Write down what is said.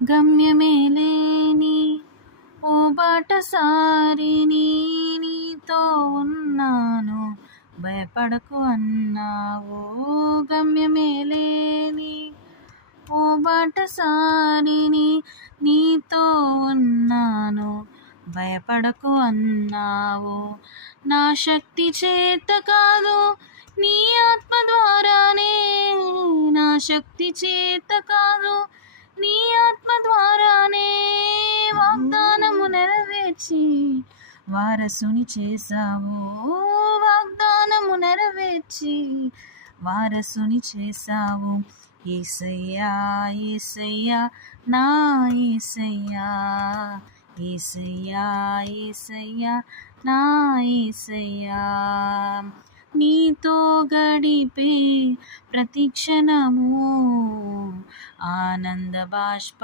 గమ్యమే లేని ఓ బాటసారిని, నీతో ఉన్నాను భయపడకు అన్నావు. గమ్యమే లేని ఓ బాటసారిని, నీతో ఉన్నాను భయపడకు అన్నావు. నా శక్తి చేత కాదు నీ ఆత్మ ద్వారానే, నా శక్తి చేత కాదు నీ ఆత్మ ద్వారానే వాగ్దానము నెరవేర్చి వారసుని చేశావు. వాగ్దానము నెరవేర్చి వారసుని చేశావు. యేసయ్యా యేసయ్యా నా యేసయ్యా, యేసయ్యా యేసయ్యా నా యేసయ్యా. నీతో గడిపే ప్రతి క్షణము ఆనంద బాష్ప